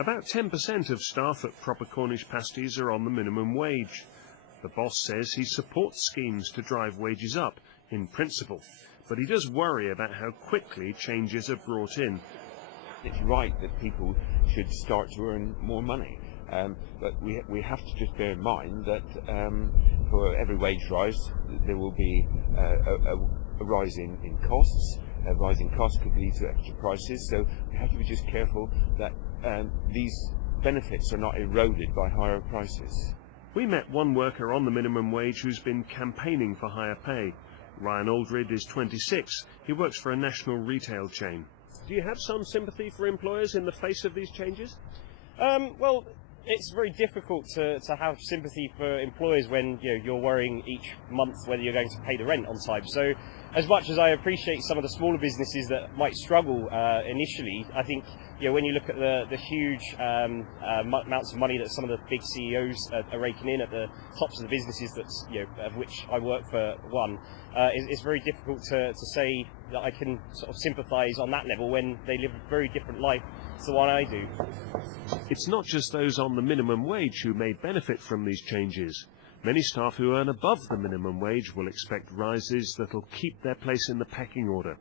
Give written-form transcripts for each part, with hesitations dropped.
About 10% of staff at proper Cornish pasties are on the minimum wage. The boss says he supports schemes to drive wages up, in principle, but he does worry about how quickly changes are brought in. It's right that people should start to earn more money, but we have to just bear in mind that for every wage rise there will be a rise in costs. A rise in costs could lead to extra prices, so we have to be just careful that these benefits are not eroded by higher prices. We met one worker on the minimum wage who's been campaigning for higher pay. Ryan Aldred is 26. He works for a national retail chain. Do you have some sympathy for employers in the face of these changes? Well, it's very difficult to have sympathy for employers when you're worrying each month whether you're going to pay the rent on time. So as much as I appreciate some of the smaller businesses that might struggle initially, I think when you look at the huge amounts of money that some of the big CEOs are raking in at the tops of the businesses, that's of which I work for one, it's very difficult to say that I can sort of sympathise on that level when they live a very different life to the one I do. It's not just those on the minimum wage who may benefit from these changes. Many staff who earn above the minimum wage will expect rises that'll keep their place in the pecking order.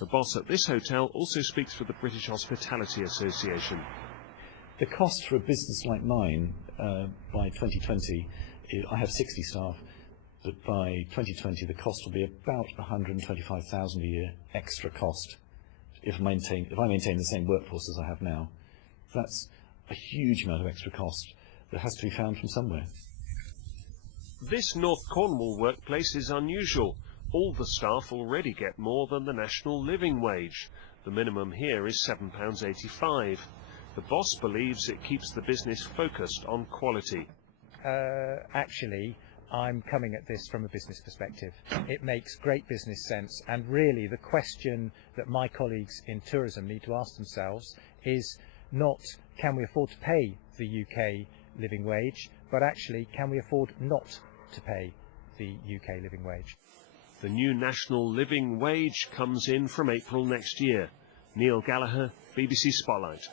The boss at this hotel also speaks for the British Hospitality Association. The cost for a business like mine by 2020, I have 60 staff, but by 2020 the cost will be about 125,000 a year extra cost if I maintain the same workforce as I have now. That's a huge amount of extra cost that has to be found from somewhere. This North Cornwall workplace is unusual. All the staff already get more than the national living wage. The minimum here is £7.85. The boss believes it keeps the business focused on quality. Actually, I'm coming at this from a business perspective. It makes great business sense, and really the question that my colleagues in tourism need to ask themselves is not can we afford to pay the UK living wage, but actually can we afford not to pay the UK living wage. The new national living wage comes in from April next year. Neil Gallagher, BBC Spotlight.